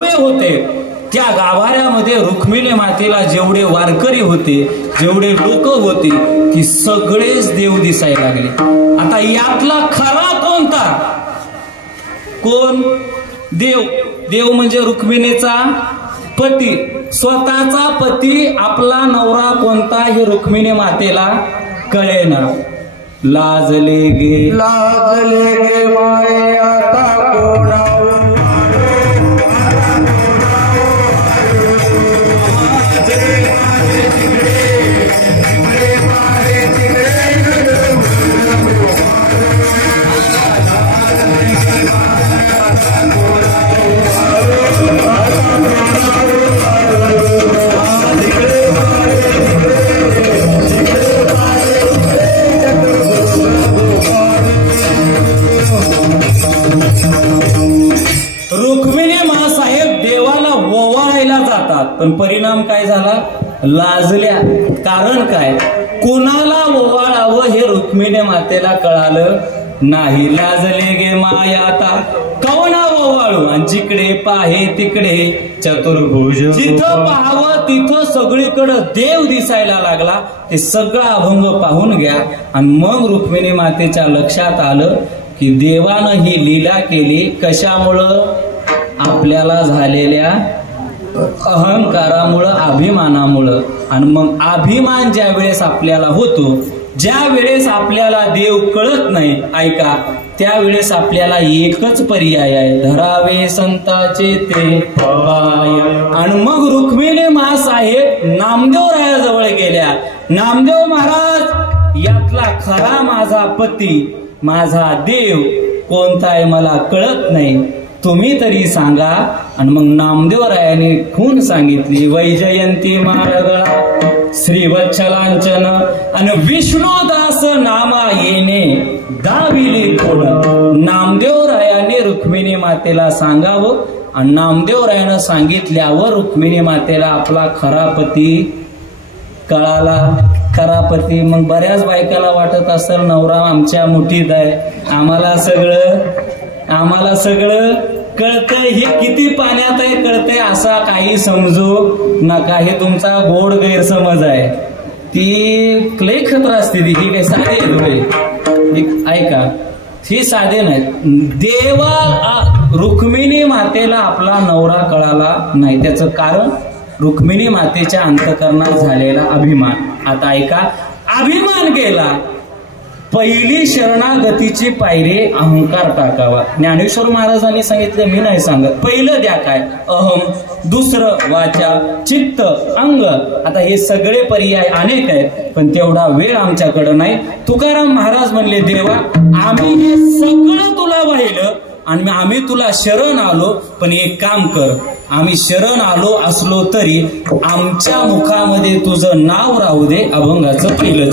होते त्या गाभाऱ्यामध्ये रुक्मिणी मातेला जेवढे वारकरी होते, जेवढे लोक होते, ती सगळेच देव दिसायला लागले. आता यातला खरा कोणता? कोण? देव. देव म्हणजे रुक्मिणीचा पती, स्वतःचा पती. आपला नवरा कोणता हे रुक्मिणी मातेला कळेना. लाजले गे माये आता कोणावर, पण परिणाम काय झाला? लाजल्या. कारण काय? कोणाला ओवाळावं हे रुक्मिणी मातेला कळालं नाही. लाजले गे माया आता कवना ओवाळू, आणि जिकडे पाहे तिकडे चतुर्भुज. जिथं पाहावं तिथं सगळीकडे देव दिसायला लागला. ते सगळा अभंग पाहून घ्या आणि मग रुक्मिणी मातेच्या लक्षात आलं की देवानं ही लीला केली कशामुळं? आपल्याला झालेल्या अहंकारामुळं, अभिमानामुळं. आणि मग अभिमान ज्या वेळेस आपल्याला होतो, ज्या वेळेस आपल्याला देव कळत नाही, ऐका, त्यावेळेस आपल्याला एकच पर्याय आहे, धरावे संताचे ते पाय. आणि मग रुक्मिणी मासाहेब नामदेवरायाजवळ गेल्या. नामदेव महाराज, यातला खरा माझा पती, माझा देव कोणता आहे मला कळत नाही, तुम्ही तरी सांगा. आणि मग नामदेवरायाने खून सांगितली. वैजयंती मारगळा श्रीवत्सलांचन आणि विष्णुदास नामा येणे दाविली कोण. नामदेवरायाने रुक्मिणी मातेला सांगावं आणि नामदेवरायानं सांगितल्यावर रुक्मिणी मातेला आपला खरा पती कळाला. खरा पती. मग बऱ्याच बायकाला वाटत असेल नवरा आमच्या मुठीत आहे, आम्हाला सगळं कळतंय, हे किती पाण्यात आहे कळतंय, असा काही समजू नका. हे तुमचा गोड गैरसमज आहे. ती लय खतरा असते ती. ही काही साधे आहेत? ऐका, ही साधे नाहीत. देवा रुक्मिणी मातेला आपला नवरा कळाला नाही. त्याचं कारण रुक्मिणी मातेच्या अंतःकरणात झालेला अभिमान. आता ऐका, अभिमान गेला. पहिली शरणागतीची पायरी अहंकार टाकावा. ज्ञानेश्वर महाराजांनी सांगितलं, मी नाही सांगत. पहिलं द्या काय? अहम. दुसरं वाचा, चित्त, अंग. आता हे सगळे पर्याय अनेक आहेत, पण तेवढा वेळ आमच्याकडे नाही. तुकाराम महाराज म्हणले, देवा आम्ही हे सगळं तुला वाहिलं आणि आम्ही तुला शरण आलो, पण एक काम कर, आम्ही शरण आलो असलो तरी आमच्या मुखामध्ये तुझं नाव राहू दे. अभंगाचं पहिलं.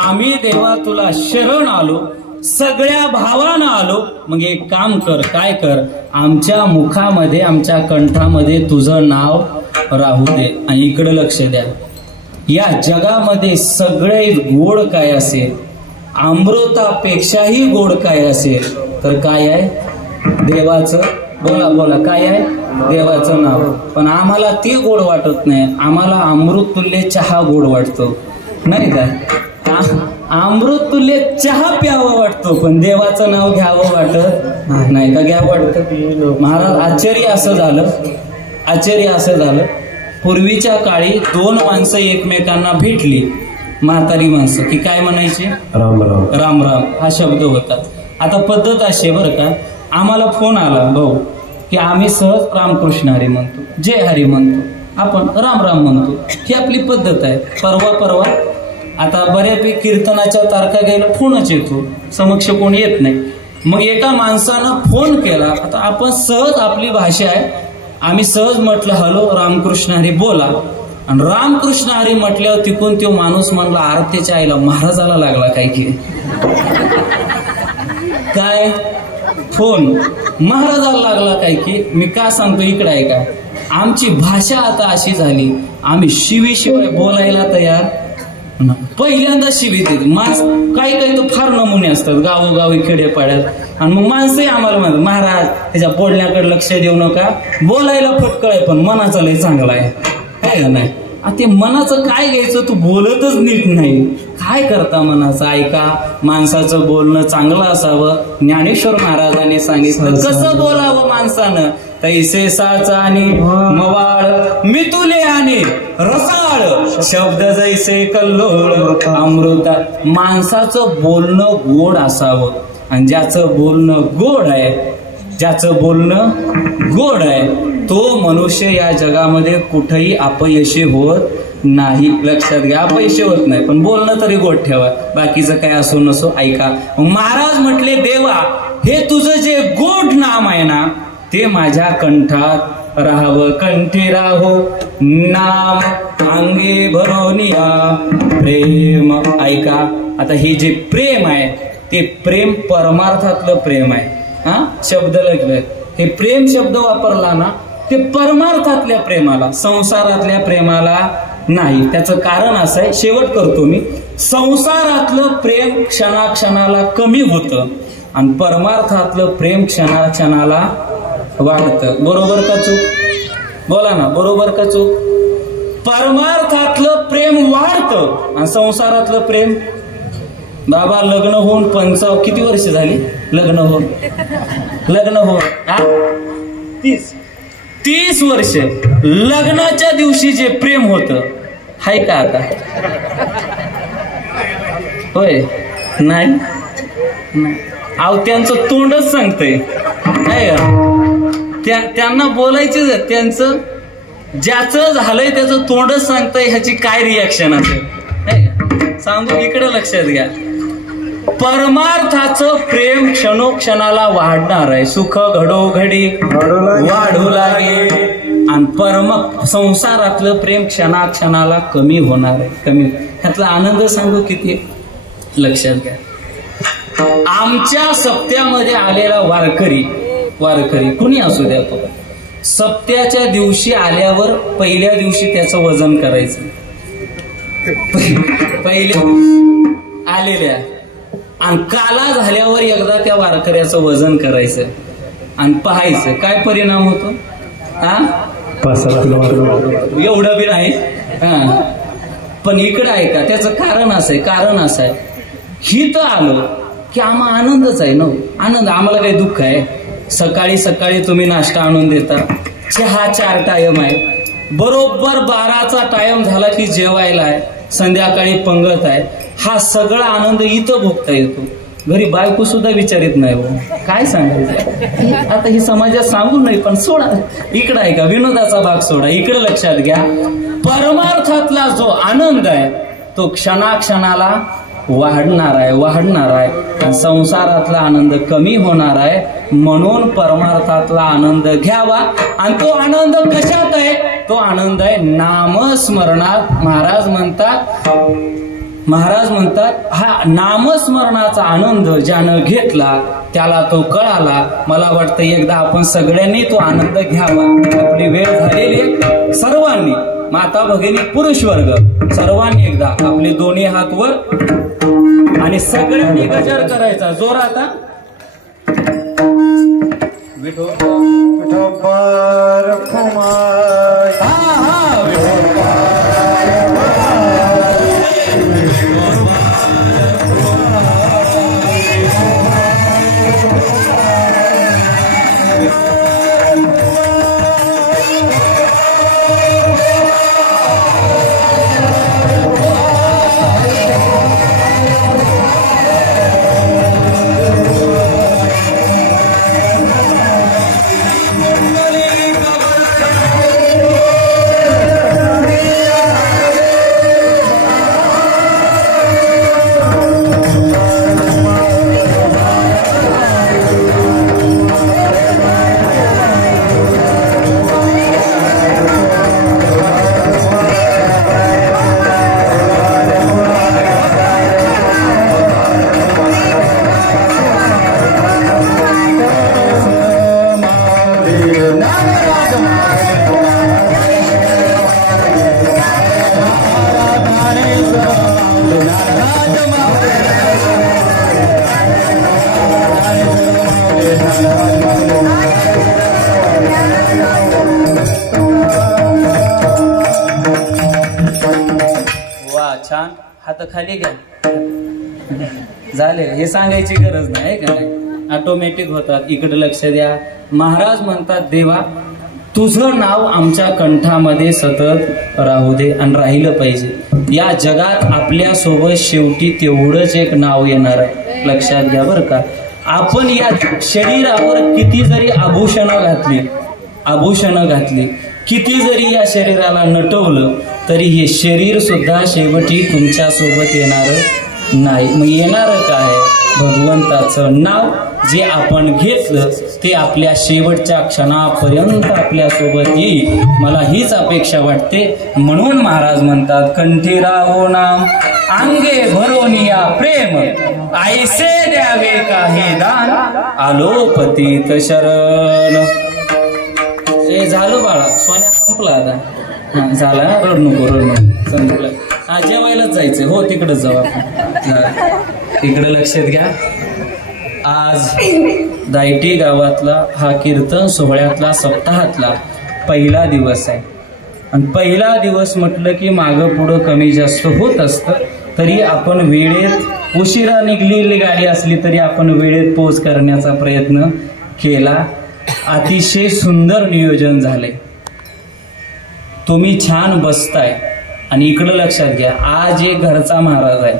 आम्ही देवा तुला शरण आलो, सगळ्या भावानं आलो. मग एक काम कर, काय कर, आमच्या मुखामध्ये, आमच्या कंठामध्ये तुझं नाव राहू दे. आणि इकडे लक्ष द्या, या जगामध्ये सगळे गोड काय असेल, अमृतापेक्षाही गोड काय असेल तर काय आहे? देवाचं. बोला बोला, काय आहे? देवाचं नाव. पण आम्हाला ते गोड वाटत नाही, आम्हाला अमृत तुल्य चहा गोड वाटतो. नाही का? अमृत तुले चहा प्यावं वाटतो पण देवाचं नाव घ्यावं वाटत नाही का? घ्यावं वाटतं. महाराज आश्चर्य असं झालं. पूर्वीच्या काळी दोन माणसं एकमेकांना भेटली, म्हातारी माणसं, की काय म्हणायची? राम राम. राम राम हा शब्द होता. आता पद्धत अशी बरं का, आम्हाला फोन आला भाऊ की आम्ही सहज रामकृष्ण हरी म्हणतो, जय हरी म्हणतो, आपण राम राम म्हणतो. ही आपली पद्धत आहे. परवा आता बऱ्यापैकी कीर्तनाच्या तारखा घ्यायला फोनच येतो, समक्ष कोण येत नाही. मग एका माणसानं फोन केला. आता आपण सहज, आपली भाषा आहे, आम्ही सहज म्हटलं हॅलो रामकृष्ण हरी बोला. आणि रामकृष्ण हरी म्हटल्यावर तिकून तो माणूस म्हणला आरतीच्या आईला महाराजाला लागला काय की काय फोन महाराजाला लागला काय की. मी का सांगतो इकडे आहे का, आमची भाषा आता अशी झाली, आम्ही शिवीशिवाय बोलायला तयार. पहिल्यांदा शिवी देत माणस, काही तर फार नमुने असतात गावोगावी खेडेपाड्यात. आणि मग माणसंही आम्हाला म्हणतात महाराज त्याच्या बोलण्याकडे लक्ष देऊ नका, बोलायला फटकळ आहे पण मनाचा लय चांगला आहे का नाही? ते मनाचं काय घ्यायचं, तू बोलतच नीट नाही. काय करता मनाचं? ऐका, माणसाचं बोलणं चांगलं असावं. ज्ञानेश्वर महाराजांनी सांगितलं कसं बोलावं माणसानं. तैसे साचा आणि मवाळ मितुले आणि रसाळ शब्द जैसे कल्लोळ अमृता. माणसाचं बोलणं गोड असावं. आणि ज्याचं बोलणं गोड आहे तो मनुष्य या जगामध्ये कुठेही अपयशी होत नाही. लक्षात घ्या, अपयशी होत नाही, पण बोलणं तरी गोड ठेवा. बाकीचं काय असो नसो. ऐका, महाराज म्हटले देवा हे तुझं जे गोड नाम आहे ना ते माझ्या कंठात राहावं. कंठी राहो नाम अंगे भरोनिया प्रेम. ऐका, आता हे जे प्रेम आहे ते प्रेम परमार्थातलं प्रेम आहे. शब्द लागले, हे प्रेम शब्द वापरला ना ते परमार्थातल्या प्रेमाला, संसारातल्या प्रेमाला नाही. त्याचं कारण असं आहे, शेवट करतो मी. संसारातलं प्रेम क्षणाक्षणाला कमी होतं आणि परमार्थातलं प्रेम क्षणाक्षणाला वाढतं. बरोबर का चूक? बोला ना, बरोबर का चूक? परमार्थातलं प्रेम वाढतं आणि संसारातलं प्रेम. बाबा लग्न होऊन किती वर्ष झाली? लग्न होऊन 30 वर्ष. लग्नाच्या दिवशी जे प्रेम होतं हाय का आता? होय नाही. अहो त्यांचं तोंडच सांगतंय काय. त्यांना बोलायचं, त्यांचं ज्याचं झालंय त्याचं तोंडच सांगतंय ह्याची काय रिॲक्शन असेल सांगू. इकडे लक्षात घ्या, परमार्थाचं प्रेम क्षणोक्षणाला वाढणार आहे. सुख घडोघडी वाढू लागेल आणि संसारातलं प्रेम क्षणाक्षणाला कमी होणार आहे. कमी. ह्यातला आनंद सांगू किती, लक्षात घ्या. आमच्या सप्त्यामध्ये आलेला वारकरी कुणी असू द्या, सप्त्याच्या दिवशी आल्यावर पहिल्या दिवशी त्याचं वजन करायचं. पहिल्या आलेल्या आणि काला झाल्यावर एकदा त्या वारकऱ्याचं वजन करायचं आणि पाहायचं काय परिणाम होतो. एवढं बी नाही. पण इकडं आहे का, त्याचं कारण असं आहे, ही तर आलं की आम्हाला आनंदच आहे ना. आनंद, आम्हाला काही दुःख आहे. सकाळी तुम्ही नाश्ता आणून देता, चहा 4 टाइम आहे, बरोबर 12चा टाइम झाला की जेवायला आहे, संध्याकाळी पंगत आहे. हा सगळा आनंद इथं भोगता येतो. घरी बायको सुद्धा विचारित नाही हो, काय सांगायचं. आता ही समाजात सांगू नाही, पण सोडा. इकडं आहे का, विनोदाचा भाग सोडा. इकडे लक्षात घ्या, परमार्थातला जो आनंद आहे तो क्षणाक्षणाला वाढणार आहे. संसारातला आनंद कमी होणार आहे. म्हणून परमार्थातला आनंद घ्यावा. आणि तो आनंद कशात आहे? तो आनंद आहे नामस्मरणात. महाराज म्हणतात हा नामस्मरणाचा आनंद ज्यानं घेतला त्याला तो कळाला. मला वाटतं एकदा आपण सगळ्यांनी तो आनंद घ्यावा. आपली वेळ झालेली सर्वांनी, माता भगिनी पुरुष वर्ग सर्वांनी एकदा आपले दोन्ही हात वर आणि सगळ्यांनी गजर करायचा जोरात. विठोबर फुमाय, हा विठोबर वा छान. हात खाली घ्या. झाले, हे सांगायची गरज नाही का नाही, ऑटोमॅटिक होतात. इकडे लक्ष द्या. महाराज म्हणतात, देवा तुझं नाव आमच्या कंठामध्ये सतत राहू दे आणि राहिलं पाहिजे. या जगात आपल्या सोबत शेवटी तेवढंच एक नाव येणार आहे, लक्षात घ्या बरं का. आपण या शरीरावर किती जरी आभूषणं घातली, किती जरी या शरीराला नटवलं, तरी हे शरीर सुद्धा शेवटी तुमच्या सोबत येणार नाही. मग येणार काय? भगवंताचं नाव जे आपण घेतलं ते आपल्या शेवटच्या क्षणापर्यंत आपल्या सोबत येईल, मला हीच अपेक्षा वाटते. म्हणून महाराज म्हणतात, कंठी राहो नाम अंगे भरोनिया प्रेम, ऐसे द्यावे काही दान, आलो पतित शरण. हे झालं बाळा, सोन्या संपला आता. हा झाला, रड नको संपलं. हा जेवायलाच जायचंय. हो तिकडेच जाऊ आपण. इकडे लक्षात घ्या. आज दायटी गावातला हा कीर्तन सोहळ्यातला सप्ताहातला पहिला दिवस आहे. आणि पहिला दिवस म्हटलं की मागं पुढं कमी जास्त होत असतं. तरी आपण वेळेत, उशिरा निघलेली गाडी असली तरी आपण वेळेत पोच करण्याचा प्रयत्न केला. अतिशय सुंदर नियोजन झालंय. तुम्ही छान बसताय. आणि इकडं लक्षात घ्या, आज एक घरचा महाराज आहे.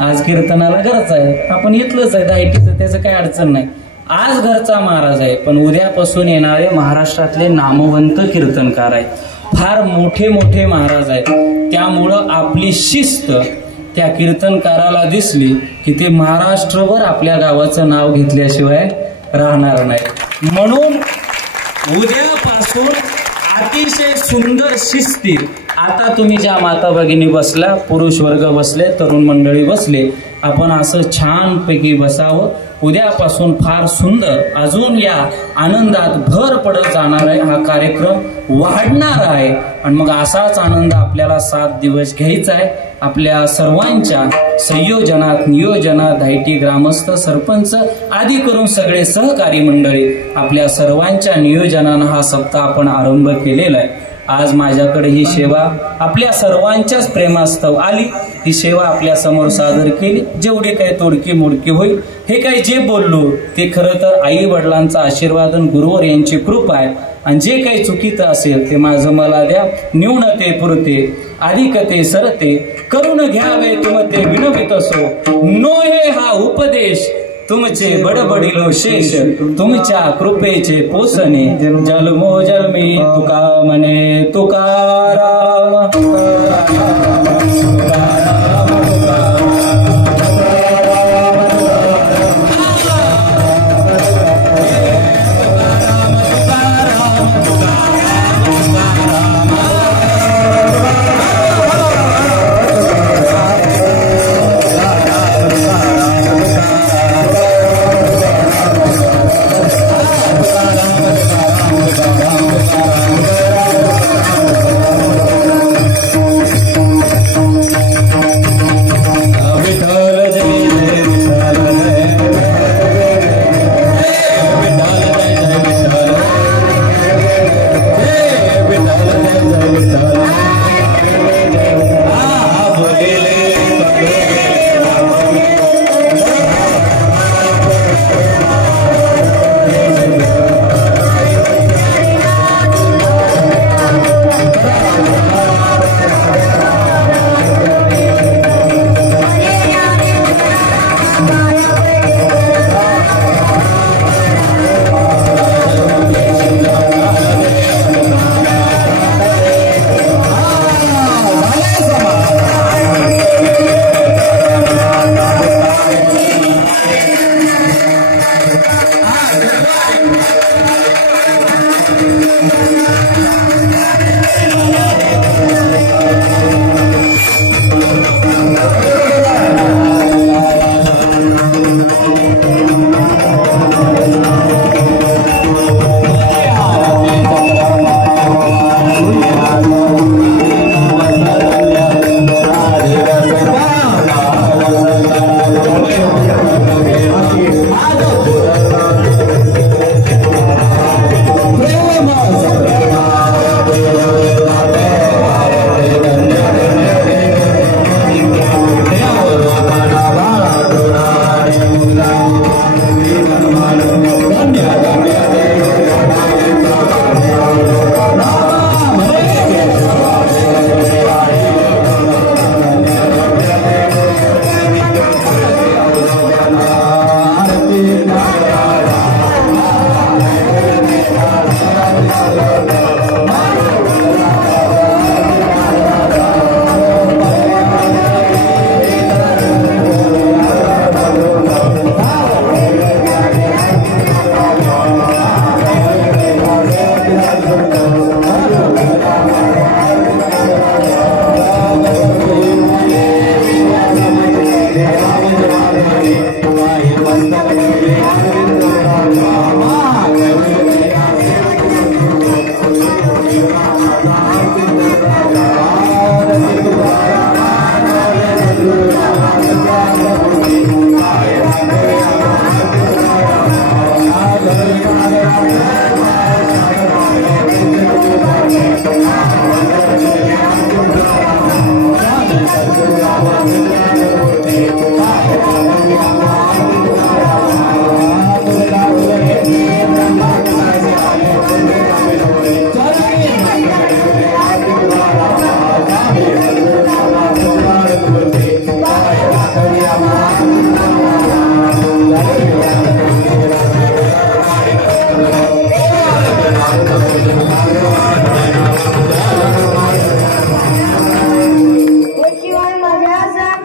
आज कीर्तनाला घरचा आहे, आपण इथलंच आहे दायटीचं, त्याचं काही अडचण नाही. आज घरचा महाराज आहे, पण उद्यापासून येणारे महाराष्ट्रातले नामवंत कीर्तनकार आहेत, फार मोठे मोठे महाराज आहेत. त्यामुळं आपली शिस्त त्या कीर्तनकाराला दिसली की ते महाराष्ट्रभर आपल्या गावाचं नाव घेतल्याशिवाय राहणार नाही. म्हणून उद्यापासून अतिशय सुंदर शिस्तीत, आता तुम्ही ज्या माता भगिनी बसला, पुरुष वर्ग बसले, तरुण मंडळी बसले, आपण असं छानपैकी बसावं. उद्यापासून फार सुंदर, अजून या आनंदात भर पडत जाणार आहे. हा कार्यक्रम वाढणार आहे आणि मग असाच आनंद आपल्याला 7 दिवस घ्यायचा आहे. आपल्या सर्वांच्या संयोजनात, नियोजनात दायटी ग्रामस्थ, सरपंच आदी करून सगळे सहकारी मंडळी, आपल्या सर्वांच्या नियोजनानं हा सप्ताह आपण आरंभ केलेला आहे. आज माझ्याकडे ही सेवा आपल्या सर्वांच्याच प्रेमास्तव आली. ही सेवा आपल्या समोर सादर केली. जेवढे काही तोडकी मोडकी होईल, हे काही जे बोललो ते खरं तर आई वडिलांचा आशीर्वाद आणि गुरुवर यांची कृपा आहे. आणि जे काही चुकीचं असेल ते माझं मला द्या. न्यूनते पुरते अधिकते सरते, करून घ्यावे तुमते विनवितसो, नोहे हा उपदेश तुमचे बडबडिलो शेष, तुमच्या कृपेचे पोसणे, जन्मो जन्मी तुका म्हणे तुकाराम.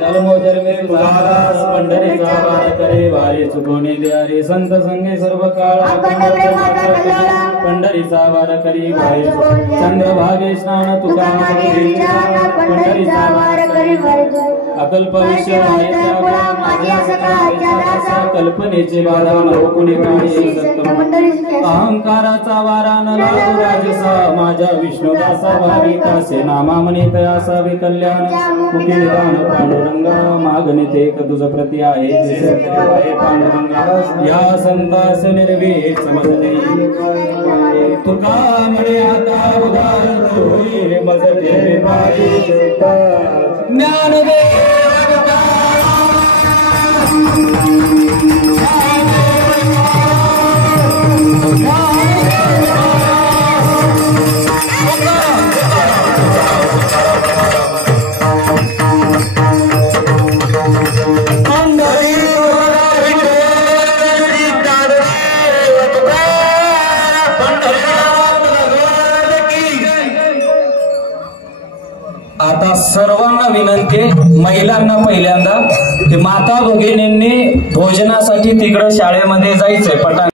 जन्मोजर में तुझादास पंढरीचा वार करे वारी चुकोनी द्यारे संत संगे सर्व काळ पंढरीचा वार करी वारी चंद्रभागे स्नान तुका पंढरीचा वार करी अकल्प विषय कल्पनेचे बाधा नको कुणी अहंकाराचा वारा न लागू राजसा माझ्या विष्णुदासा भावी कासे नामा म्हणित असावे कल्याण मुखी निदान पांडुरंगा मागणे ते तुझ प्रती आहे पांडुरंगा या संतास निर्वेद समजले तुका म्हणे आता उदार होई मजते ज्ञानदेव आता सर्वांना विनंती, महिलांना पहिल्यांदा की माता भगिनींनी भोजनासाठी तिकडे शाळेमध्ये जायचंय.